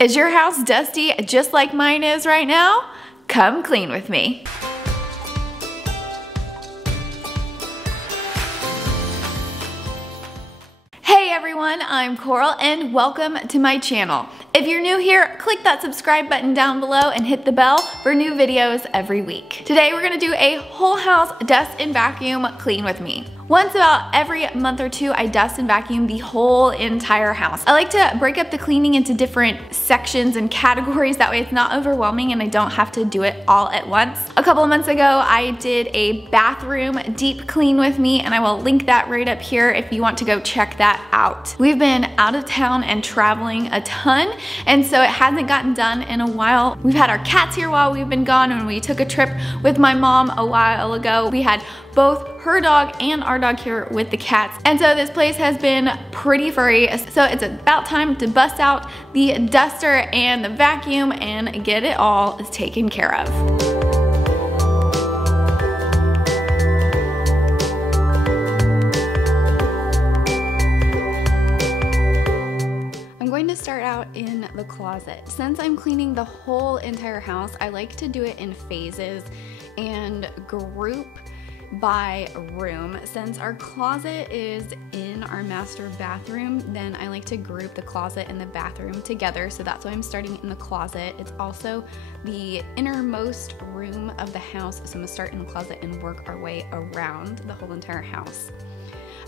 Is your house dusty just like mine is right now? Come clean with me. Hey everyone, I'm Coral and welcome to my channel. If you're new here, click that subscribe button down below and hit the bell for new videos every week. Today we're gonna do a whole house dust and vacuum clean with me. Once about every month or two, I dust and vacuum the whole entire house. I like to break up the cleaning into different sections and categories. That way it's not overwhelming and I don't have to do it all at once. A couple of months ago, I did a bathroom deep clean with me, and I will link that right up here if you want to go check that out. We've been out of town and traveling a ton, and so it hasn't gotten done in a while. We've had our cats here while we've been gone. When we took a trip with my mom a while ago, we had both her dog and our dog here with the cats. And so this place has been pretty furry. So it's about time to bust out the duster and the vacuum and get it all taken care of. I'm going to start out in the closet. Since I'm cleaning the whole entire house, I like to do it in phases and group by room. Since our closet is in our master bathroom, then I like to group the closet and the bathroom together. So that's why I'm starting in the closet. It's also the innermost room of the house. So I'm gonna start in the closet and work our way around the whole entire house.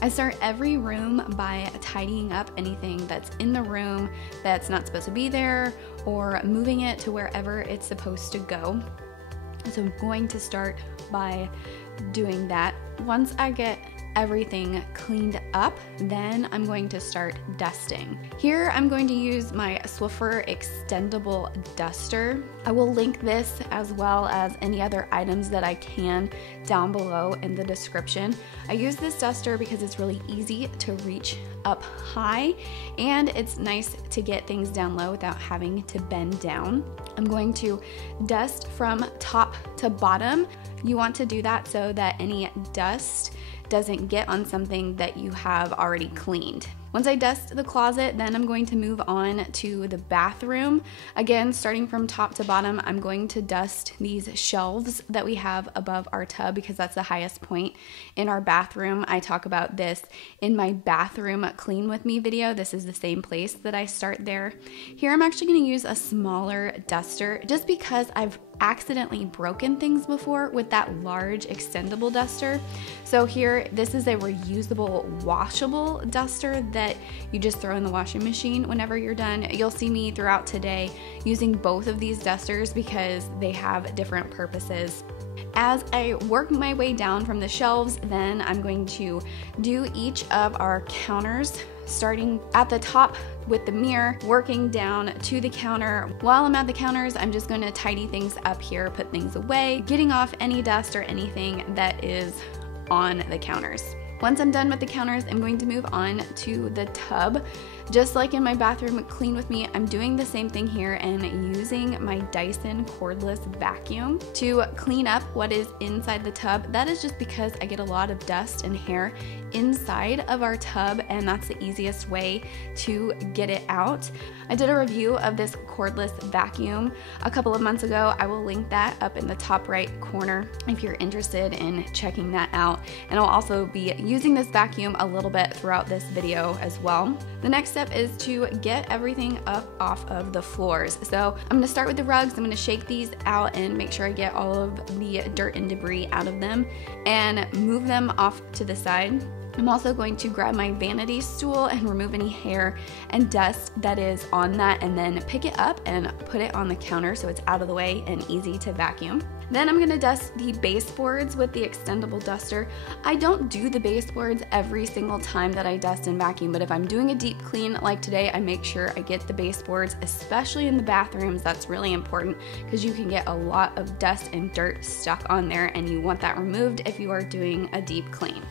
I start every room by tidying up anything that's in the room that's not supposed to be there, or moving it to wherever it's supposed to go. So I'm going to start by doing that. Once I get everything cleaned up, then I'm going to start dusting. Here I'm going to use my Swiffer Extendable duster. I will link this as well as any other items that I can down below in the description. I use this duster because it's really easy to reach up high and it's nice to get things down low without having to bend down. I'm going to dust from top to bottom. You want to do that so that any dust doesn't get on something that you have already cleaned. Once I dust the closet, then I'm going to move on to the bathroom. Again, starting from top to bottom, I'm going to dust these shelves that we have above our tub because that's the highest point in our bathroom. I talk about this in my bathroom clean with me video. This is the same place that I start there. Here I'm actually going to use a smaller duster just because I've accidentally broken things before with that large extendable duster. So here, this is a reusable washable duster that you just throw in the washing machine whenever you're done. You'll see me throughout today using both of these dusters because they have different purposes. As I work my way down from the shelves, then I'm going to do each of our counters, starting at the top with the mirror, working down to the counter. While I'm at the counters, I'm just going to tidy things up here, put things away, getting off any dust or anything that is on the counters. Once I'm done with the counters, I'm going to move on to the tub. Just like in my bathroom clean with me, I'm doing the same thing here and using my Dyson cordless vacuum to clean up what is inside the tub. That is just because I get a lot of dust and hair inside of our tub, and that's the easiest way to get it out. I did a review of this cordless vacuum a couple of months ago. I will link that up in the top right corner if you're interested in checking that out. And I'll also be using this vacuum a little bit throughout this video as well. The next step is to get everything up off of the floors. So I'm going to start with the rugs. I'm going to shake these out and make sure I get all of the dirt and debris out of them and move them off to the side. I'm also going to grab my vanity stool and remove any hair and dust that is on that, and then pick it up and put it on the counter so it's out of the way and easy to vacuum. Then I'm going to dust the baseboards with the extendable duster. I don't do the baseboards every single time that I dust and vacuum, but if I'm doing a deep clean like today, I make sure I get the baseboards, especially in the bathrooms. That's really important because you can get a lot of dust and dirt stuck on there, and you want that removed if you are doing a deep clean.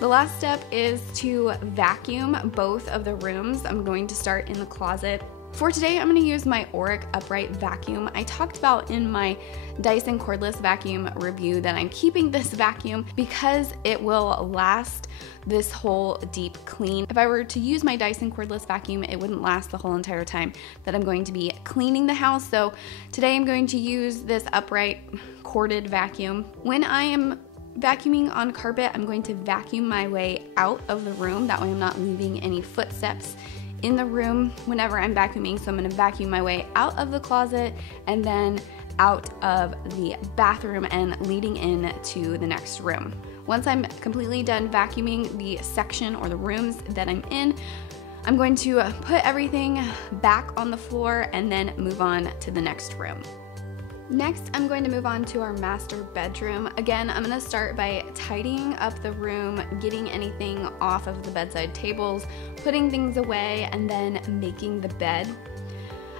The last step is to vacuum both of the rooms. I'm going to start in the closet. For today, I'm going to use my Auric upright vacuum. I talked about in my Dyson cordless vacuum review that I'm keeping this vacuum because it will last this whole deep clean. If I were to use my Dyson cordless vacuum, it wouldn't last the whole entire time that I'm going to be cleaning the house. So today I'm going to use this upright corded vacuum. When I am vacuuming on carpet, I'm going to vacuum my way out of the room. That way I'm not leaving any footsteps in the room whenever I'm vacuuming. So I'm going to vacuum my way out of the closet and then out of the bathroom and leading into the next room. Once I'm completely done vacuuming the section or the rooms that I'm in, I'm going to put everything back on the floor and then move on to the next room. Next, I'm going to move on to our master bedroom. Again, I'm going to start by tidying up the room, getting anything off of the bedside tables, putting things away, and then making the bed.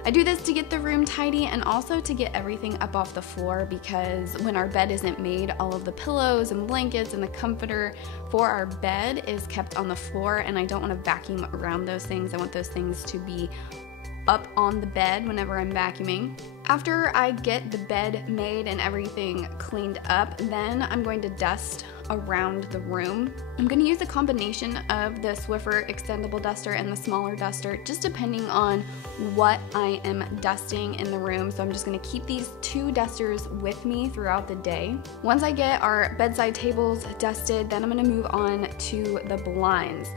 I do this to get the room tidy and also to get everything up off the floor, because when our bed isn't made, all of the pillows and blankets and the comforter for our bed is kept on the floor, and I don't want to vacuum around those things. I want those things to be up on the bed whenever I'm vacuuming. After I get the bed made and everything cleaned up, then I'm going to dust around the room. I'm going to use a combination of the Swiffer extendable duster and the smaller duster, just depending on what I am dusting in the room. So I'm just going to keep these two dusters with me throughout the day. Once I get our bedside tables dusted, then I'm going to move on to the blinds.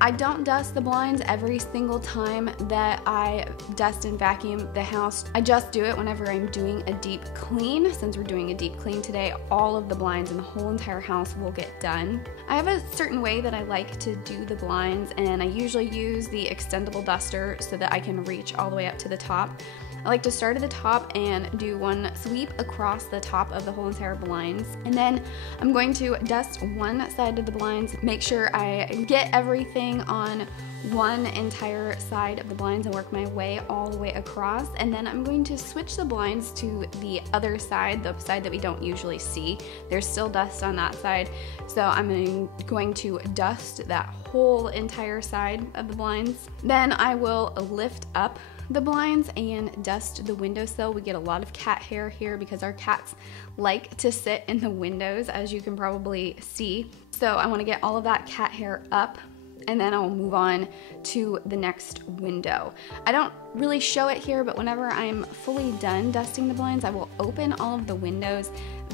I don't dust the blinds every single time that I dust and vacuum the house. I just do it whenever I'm doing a deep clean. Since we're doing a deep clean today, all of the blinds in the whole entire house will get done. I have a certain way that I like to do the blinds, and I usually use the extendable duster so that I can reach all the way up to the top. I like to start at the top and do one sweep across the top of the whole entire blinds. And then I'm going to dust one side of the blinds, make sure I get everything on one entire side of the blinds and work my way all the way across. And then I'm going to switch the blinds to the other side, the side that we don't usually see. There's still dust on that side. So I'm going to dust that whole entire side of the blinds. Then I will lift up the blinds and dust the windowsill. We get a lot of cat hair here because our cats like to sit in the windows, as you can probably see. So I want to get all of that cat hair up, and then I'll move on to the next window. I don't really show it here, but whenever I'm fully done dusting the blinds, I will open all of the windows.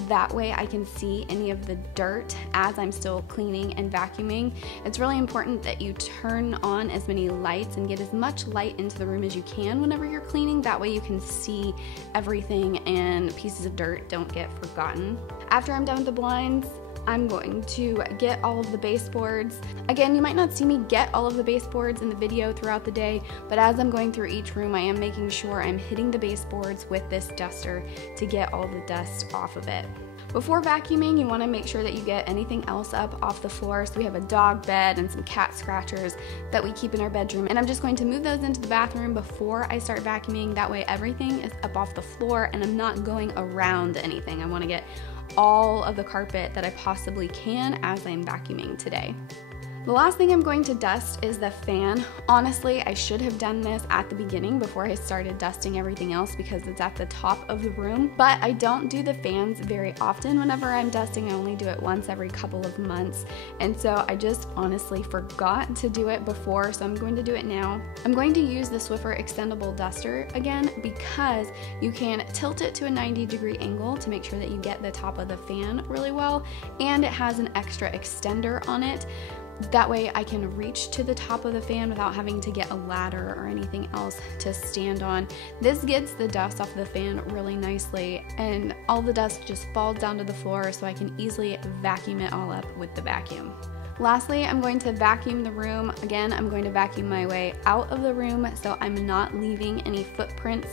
That way I can see any of the dirt as I'm still cleaning and vacuuming. It's really important that you turn on as many lights and get as much light into the room as you can whenever you're cleaning. That way you can see everything and pieces of dirt don't get forgotten. After I'm done with the blinds, I'm going to get all of the baseboards. Again, you might not see me get all of the baseboards in the video throughout the day, but as I'm going through each room, I am making sure I'm hitting the baseboards with this duster to get all the dust off of it. Before vacuuming, you want to make sure that you get anything else up off the floor. So we have a dog bed and some cat scratchers that we keep in our bedroom. And I'm just going to move those into the bathroom before I start vacuuming. That way everything is up off the floor and I'm not going around anything. I want to get all of the carpet that I possibly can as I'm vacuuming today. The last thing I'm going to dust is the fan. Honestly, I should have done this at the beginning before I started dusting everything else because it's at the top of the room, but I don't do the fans very often whenever I'm dusting. I only do it once every couple of months, and so I just honestly forgot to do it before, so I'm going to do it now. I'm going to use the Swiffer extendable duster again because you can tilt it to a 90-degree angle to make sure that you get the top of the fan really well, and it has an extra extender on it. That way I can reach to the top of the fan without having to get a ladder or anything else to stand on. This gets the dust off the fan really nicely, and all the dust just falls down to the floor so I can easily vacuum it all up with the vacuum. Lastly, I'm going to vacuum the room. Again, I'm going to vacuum my way out of the room so I'm not leaving any footprints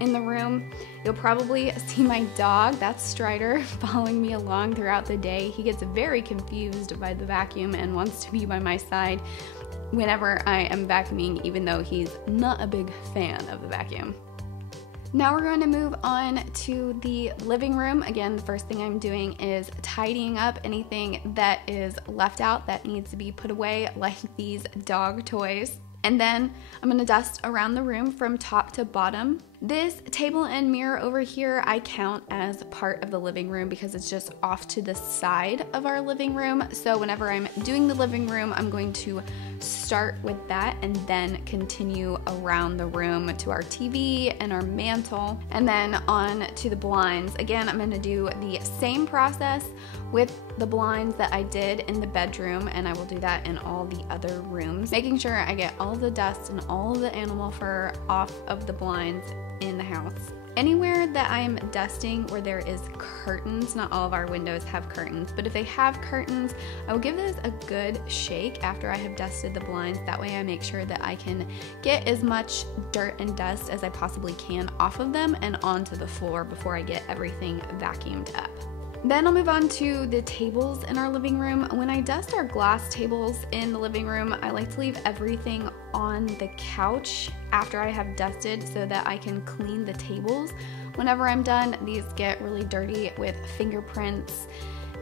in the room. You'll probably see my dog, that's Strider, following me along throughout the day. He gets very confused by the vacuum and wants to be by my side whenever I am vacuuming, even though he's not a big fan of the vacuum. Now we're going to move on to the living room. Again, the first thing I'm doing is tidying up anything that is left out that needs to be put away, like these dog toys. And then I'm gonna dust around the room from top to bottom. This table and mirror over here I count as part of the living room because it's just off to the side of our living room. So whenever I'm doing the living room, I'm going to start with that and then continue around the room to our TV and our mantle, and then on to the blinds. Again, I'm gonna do the same process with the blinds that I did in the bedroom, and I will do that in all the other rooms, making sure I get all the dust and all the animal fur off of the blinds in the house. Anywhere that I'm dusting where there is curtains, not all of our windows have curtains, but if they have curtains, I will give this a good shake after I have dusted the blinds. That way I make sure that I can get as much dirt and dust as I possibly can off of them and onto the floor before I get everything vacuumed up. Then I'll move on to the tables in our living room. When I dust our glass tables in the living room, I like to leave everything on the couch after I have dusted so that I can clean the tables. Whenever I'm done, these get really dirty with fingerprints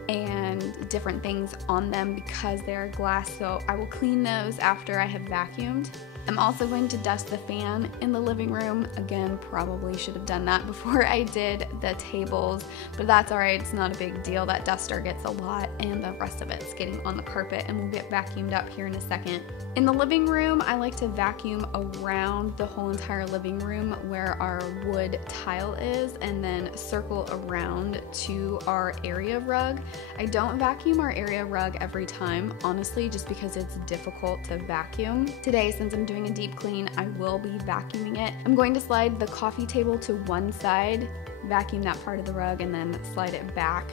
and different things on them because they're glass, so I will clean those after I have vacuumed. I'm also going to dust the fan in the living room. Again, probably should have done that before I did the tables, but that's all right, it's not a big deal. That duster gets a lot and the rest of it's getting on the carpet and will get vacuumed up here in a second. In the living room, I like to vacuum around the whole entire living room where our wood tile is and then circle around to our area rug. I don't vacuum our area rug every time, honestly, just because it's difficult to vacuum. Today, since I'm doing a deep clean, I will be vacuuming it. I'm going to slide the coffee table to one side, vacuum that part of the rug, and then slide it back.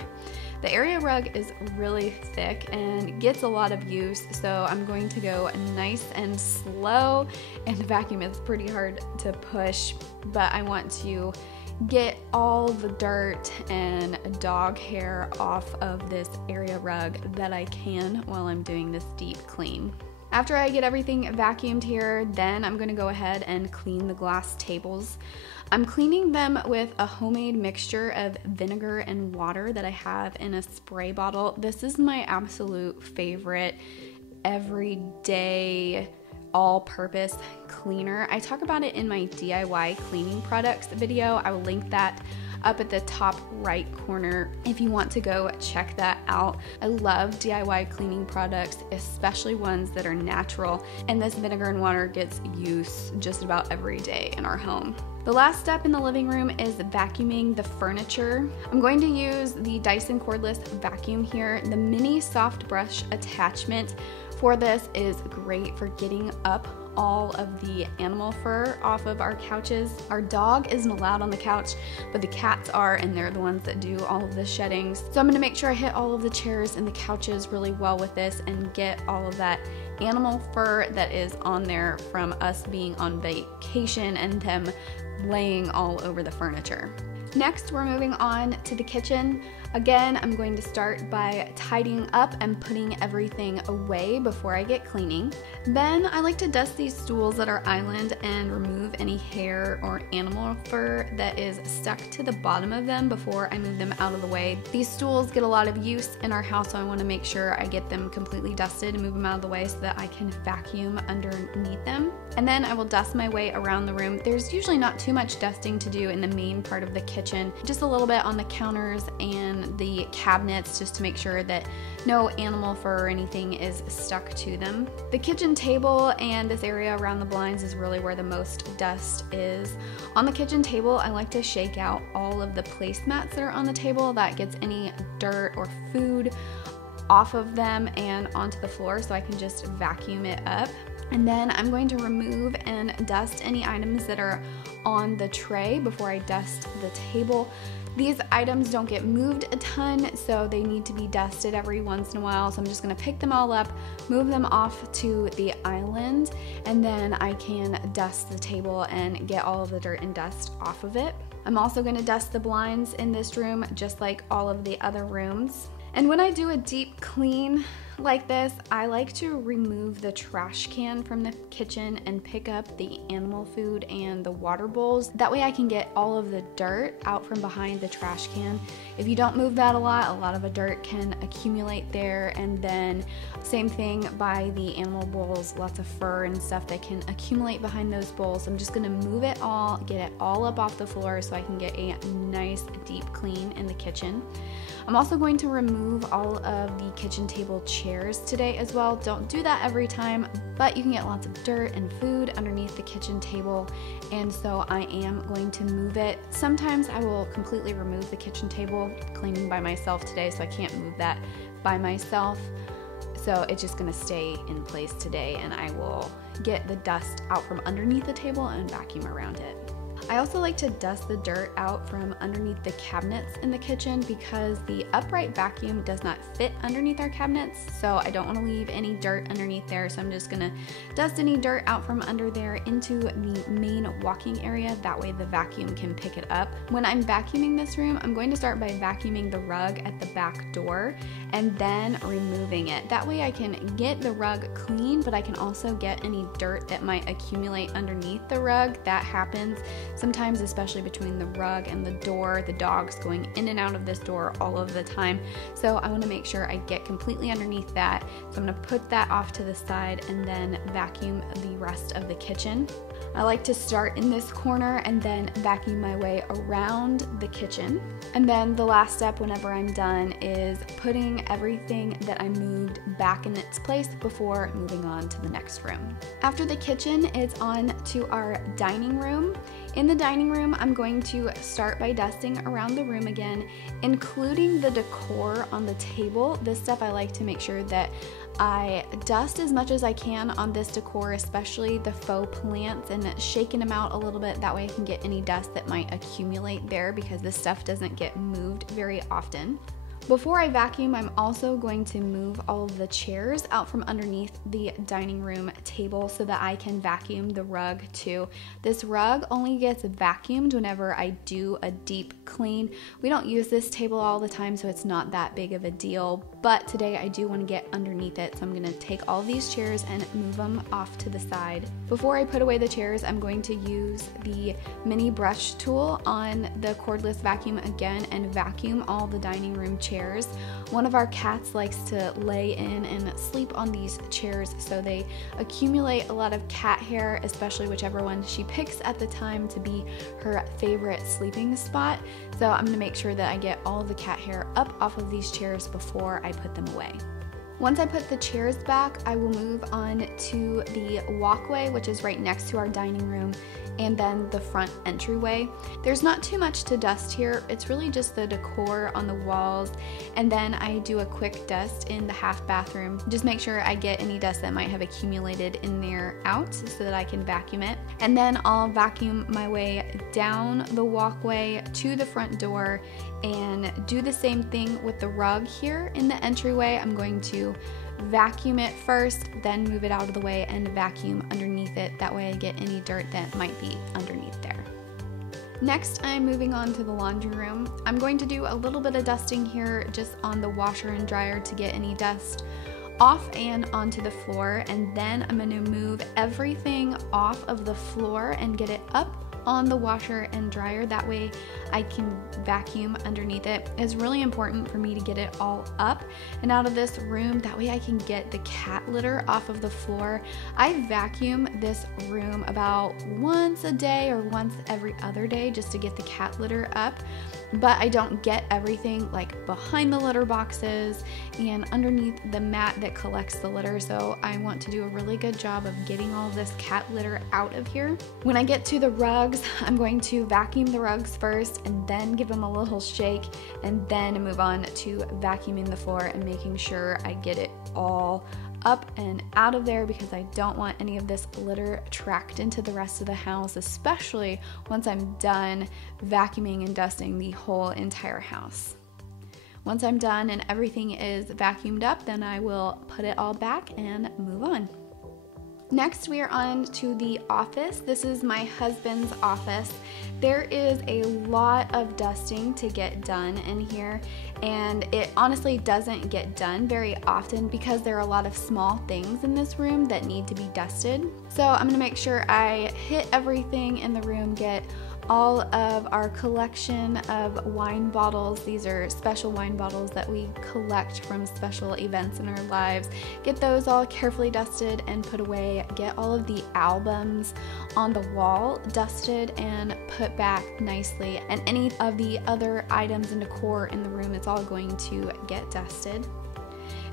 The area rug is really thick and gets a lot of use, so I'm going to go nice and slow, and the vacuum is pretty hard to push, but I want to get all the dirt and dog hair off of this area rug that I can while I'm doing this deep clean. After I get everything vacuumed here, then I'm gonna go ahead and clean the glass tables. I'm cleaning them with a homemade mixture of vinegar and water that I have in a spray bottle. This is my absolute favorite everyday all-purpose cleaner. I talk about it in my DIY cleaning products video. I will link that up at the top right corner if you want to go check that out. I love DIY cleaning products, especially ones that are natural, and this vinegar and water gets use just about every day in our home. The last step in the living room is vacuuming the furniture. I'm going to use the Dyson cordless vacuum here. The mini soft brush attachment for this is great for getting up all of the animal fur off of our couches. Our dog isn't allowed on the couch, but the cats are, and they're the ones that do all of the sheddings. So I'm gonna make sure I hit all of the chairs and the couches really well with this and get all of that animal fur that is on there from us being on vacation and them laying all over the furniture. Next, we're moving on to the kitchen. Again, I'm going to start by tidying up and putting everything away before I get cleaning. Then I like to dust these stools at our island and remove any hair or animal fur that is stuck to the bottom of them before I move them out of the way. These stools get a lot of use in our house, so I want to make sure I get them completely dusted and move them out of the way so that I can vacuum underneath them. And then I will dust my way around the room. There's usually not too much dusting to do in the main part of the kitchen, just a little bit on the counters and the cabinets just to make sure that no animal fur or anything is stuck to them. The kitchen table and this area around the blinds is really where the most dust is. On the kitchen table, I like to shake out all of the placemats that are on the table that gets any dirt or food off of them and onto the floor so I can just vacuum it up. And then I'm going to remove and dust any items that are on the tray before I dust the table. These items don't get moved a ton, so they need to be dusted every once in a while. So I'm just gonna pick them all up, move them off to the island, and then I can dust the table and get all of the dirt and dust off of it. I'm also gonna dust the blinds in this room, just like all of the other rooms. And when I do a deep clean, like this, I like to remove the trash can from the kitchen and pick up the animal food and the water bowls. That way I can get all of the dirt out from behind the trash can. If you don't move that a lot of the dirt can accumulate there, and then same thing by the animal bowls, lots of fur and stuff that can accumulate behind those bowls. I'm just gonna move it all, get it all up off the floor so I can get a nice deep clean in the kitchen. I'm also going to remove all of the kitchen table chairs today as well. Don't do that every time, but you can get lots of dirt and food underneath the kitchen table, and so I am going to move it. Sometimes I will completely remove the kitchen table, cleaning by myself today, so I can't move that by myself. So it's just gonna stay in place today, and I will get the dust out from underneath the table and vacuum around it. I also like to dust the dirt out from underneath the cabinets in the kitchen because the upright vacuum does not fit underneath our cabinets, so I don't want to leave any dirt underneath there, so I'm just gonna dust any dirt out from under there into the main walking area. That way the vacuum can pick it up. When I'm vacuuming this room, I'm going to start by vacuuming the rug at the back door and then removing it. That way I can get the rug clean, but I can also get any dirt that might accumulate underneath the rug. That happens sometimes, especially between the rug and the door. The dog's going in and out of this door all of the time, so I want to make sure I get completely underneath that. So I'm going to put that off to the side and then vacuum the rest of the kitchen. I like to start in this corner and then vacuum my way around the kitchen. And then the last step whenever I'm done is putting everything that I moved back in its place before moving on to the next room. After the kitchen, it's on to our dining room. In the dining room, I'm going to start by dusting around the room again, including the decor on the table. This stuff I like to make sure that I dust as much as I can on this decor, especially the faux plants, and shaking them out a little bit. That way I can get any dust that might accumulate there because this stuff doesn't get moved very often. Before I vacuum, I'm also going to move all of the chairs out from underneath the dining room table so that I can vacuum the rug too. This rug only gets vacuumed whenever I do a deep clean. We don't use this table all the time, so it's not that big of a deal, but today I do want to get underneath it, so I'm going to take all these chairs and move them off to the side. Before I put away the chairs, I'm going to use the mini brush tool on the cordless vacuum again and vacuum all the dining room chairs. One of our cats likes to lay in and sleep on these chairs, so they accumulate a lot of cat hair, especially whichever one she picks at the time to be her favorite sleeping spot. So I'm going to make sure that I get all of the cat hair up off of these chairs before I put them away. Once I put the chairs back, I will move on to the walkway, which is right next to our dining room, and then the front entryway. There's not too much to dust here. It's really just the decor on the walls, and then I do a quick dust in the half bathroom. Just make sure I get any dust that might have accumulated in there out so that I can vacuum it. And then I'll vacuum my way down the walkway to the front door and do the same thing with the rug here in the entryway. I'm going to vacuum it first, then move it out of the way and vacuum underneath it. That way I get any dirt that might be underneath there. Next, I'm moving on to the laundry room. I'm going to do a little bit of dusting here just on the washer and dryer to get any dust off and onto the floor, and then I'm going to move everything off of the floor and get it up on the washer and dryer. That way I can vacuum underneath it. It's really important for me to get it all up and out of this room. That way I can get the cat litter off of the floor. I vacuum this room about once a day or once every other day just to get the cat litter up, but I don't get everything like behind the litter boxes and underneath the mat that collects the litter. So I want to do a really good job of getting all this cat litter out of here. When I get to the rugs, I'm going to vacuum the rugs first and then give them a little shake, and then move on to vacuuming the floor and making sure I get it all up and out of there, because I don't want any of this litter tracked into the rest of the house, especially once I'm done vacuuming and dusting the whole entire house. Once I'm done and everything is vacuumed up, then I will put it all back and move on. Next, we are on to the office. This is my husband's office. There is a lot of dusting to get done in here, and it honestly doesn't get done very often because there are a lot of small things in this room that need to be dusted. So I'm gonna make sure I hit everything in the room, get all of our collection of wine bottles. These are special wine bottles that we collect from special events in our lives. Get those all carefully dusted and put away. Get all of the albums on the wall dusted and put back nicely. And any of the other items and decor in the room, it's all going to get dusted.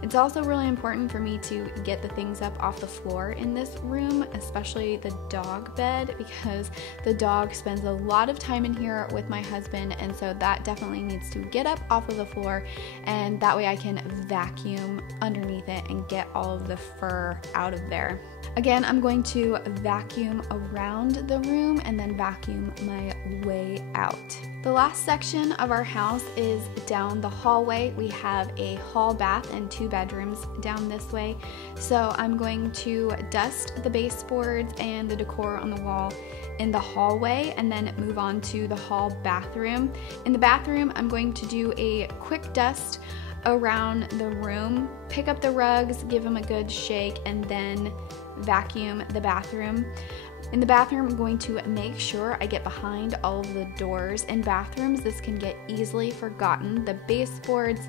It's also really important for me to get the things up off the floor in this room, especially the dog bed, because the dog spends a lot of time in here with my husband, and so that definitely needs to get up off of the floor, and that way I can vacuum underneath it and get all of the fur out of there. Again, I'm going to vacuum around the room and then vacuum my way out. The last section of our house is down the hallway. We have a hall bath and 2 bedrooms down this way. So I'm going to dust the baseboards and the decor on the wall in the hallway and then move on to the hall bathroom. In the bathroom, I'm going to do a quick dust around the room, pick up the rugs, give them a good shake, and then vacuum the bathroom. In the bathroom, I'm going to make sure I get behind all of the doors. In bathrooms, this can get easily forgotten. The baseboards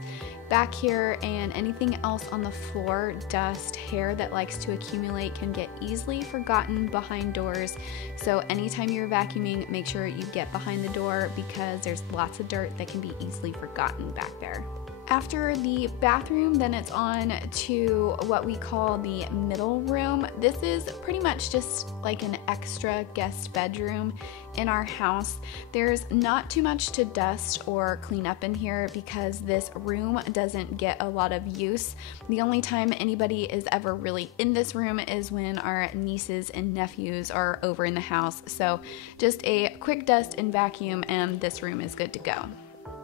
back here and anything else on the floor, dust, hair that likes to accumulate, can get easily forgotten behind doors. So anytime you're vacuuming, make sure you get behind the door because there's lots of dirt that can be easily forgotten back there. After the bathroom, then it's on to what we call the middle room. This is pretty much just like an extra guest bedroom in our house. There's not too much to dust or clean up in here because this room doesn't get a lot of use. The only time anybody is ever really in this room is when our nieces and nephews are over in the house. So just a quick dust and vacuum and this room is good to go.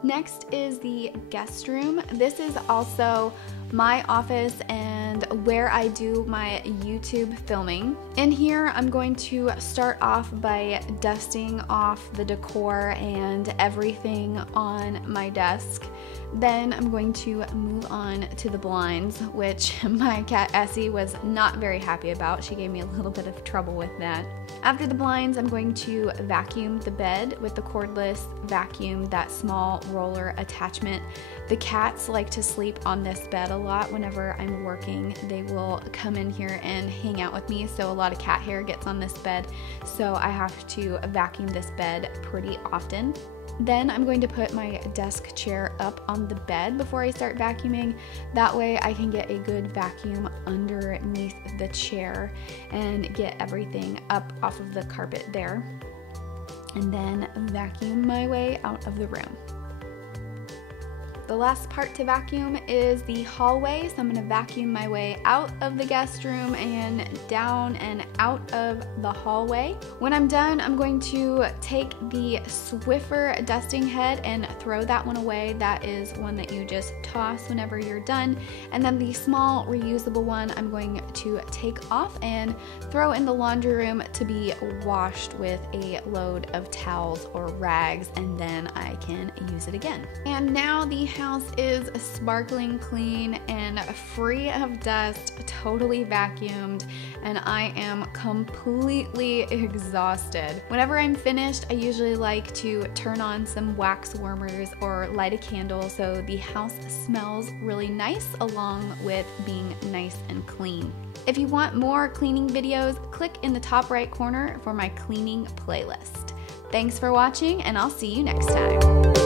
Next is the guest room. This is also my office and where I do my YouTube filming. In here, I'm going to start off by dusting off the decor and everything on my desk. Then I'm going to move on to the blinds, which my cat Essie was not very happy about. She gave me a little bit of trouble with that. After the blinds, I'm going to vacuum the bed with the cordless vacuum, that small roller attachment. The cats like to sleep on this bed a lot. Whenever I'm working, they will come in here and hang out with me, so a lot of cat hair gets on this bed, so I have to vacuum this bed pretty often. Then I'm going to put my desk chair up on the bed before I start vacuuming. That way I can get a good vacuum underneath the chair and get everything up off of the carpet there. And then vacuum my way out of the room. The last part to vacuum is the hallway, so I'm going to vacuum my way out of the guest room and down and out of the hallway. When I'm done, I'm going to take the Swiffer dusting head and throw that one away. That is one that you just toss whenever you're done. And then the small reusable one I'm going to take off and throw in the laundry room to be washed with a load of towels or rags, and then I can use it again. And now the house is sparkling clean and free of dust, totally vacuumed, and I am completely exhausted. Whenever I'm finished, I usually like to turn on some wax warmers or light a candle so the house smells really nice along with being nice and clean. If you want more cleaning videos, click in the top right corner for my cleaning playlist. Thanks for watching, and I'll see you next time.